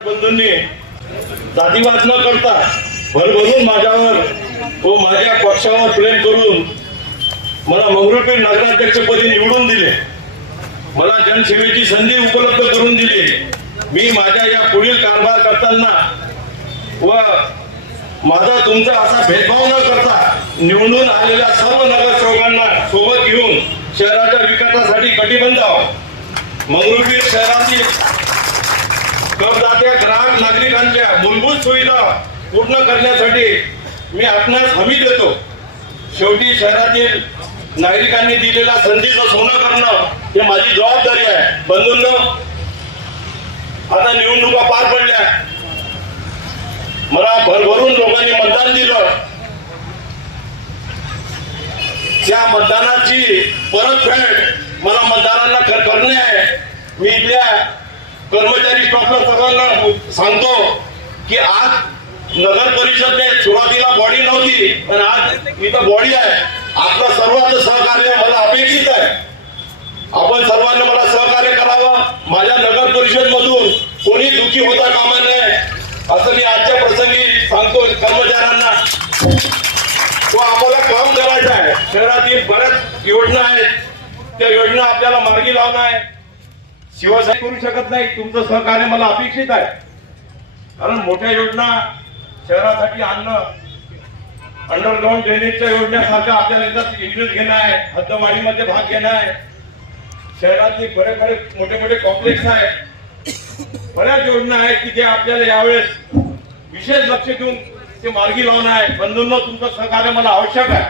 बंधूंनी जातीवाद न करता भरभरून माझ्यावर व माझ्या पक्षावर प्रेम करून मला मंगरुळपीर नगराध्यक्षपदी निवडून दिले. मला जनसेवेची संधी उपलब्ध करून दिली. मी माझ्या या पुढील कारभार करताना व माझा तुमचा असा भेदभाव न करता निवडून आलेल्या सर्व नगरसेवकांना सोबत घेऊन शहराच्या विकासासाठी कटिबद्ध आहोत. मंगरुळपीर शहरातील करदात्या ग्राहक नागरिकांच्या मूलभूत सुविधा पूर्ण करण्यासाठी मी आपणास हमी देतो. शेवटी शहरातील नागरिकांनी दिलेल्या संधीचं सोनं करणं हे माझी जबाबदारी आहे. बंधूंनो, आता निवडणुका पार पडल्या. मला भरभरून लोकांनी मतदान दिलं. त्या मतदानाची परतफेड मला मतदारांना करणे आहे. मी इथल्या कर्मचारी स्टाफला सर्वांना सांगतो की आज नगर परिषदने सुरुवातीला बॉडी नव्हती पण आज इथं बॉडी आहे. आपलं सर्वांचं सहकार्य मला अपेक्षित आहे. आपण सर्वांनी मला सहकार्य करावं. माझ्या नगर परिषद मधून कोणी दुखी होता कामा नये असं मी आजच्या प्रसंगी सांगतो कर्मचाऱ्यांना. तो आम्हाला काम करायचं आहे. शहरातील बऱ्याच योजना आहेत, त्या योजना आपल्याला मार्गी लावणं आहे. शिवसाहेब करू शकत नाही. तुमचं सहकार्य मला अपेक्षित आहे. कारण मोठ्या योजना शहरासाठी आणणं, अंडरग्राऊंड ड्रेनेजच्या योजनेसारखं आपल्याला इंटरेस्ट घेणं आहे. हद्दवाढीमध्ये भाग घेणं आहे. शहरातले बरेच मोठे कॉम्प्लेक्स आहेत. बऱ्याच योजना आहेत की जे आपल्याला यावेळेस विशेष लक्ष देऊन ते मार्गी लावणं आहे. बंधूंनो, तुमचं सहकार्य मला आवश्यक आहे.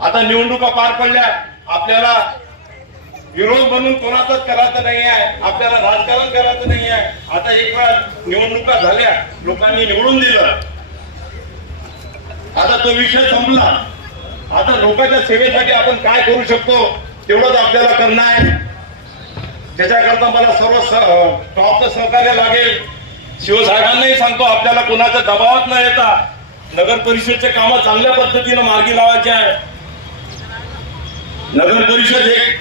आता निवडणुका पार पडल्या. आपल्याला विरोध म्हणून कोणाचाच करायचं नाही आहे. आपल्याला राजकारण करायचं नाही आहे. आता एक वेळा निवडणुका झाल्या, लोकांनी निवडून दिलं. आता तो विषय संपला. आता लोकांच्या सेवेसाठी आपण काय करू शकतो तेवढंच आपल्याला करणं आहे. त्याच्याकरता मला सर्व टॉपचं सहकार्य लागेल. शिवसाहेबांनाही सांगतो, आपल्याला कोणाच्या दबावात न येता नगर परिषदचे कामं चांगल्या पद्धतीनं मार्गी लावायचे आहे. नगर परिषद एक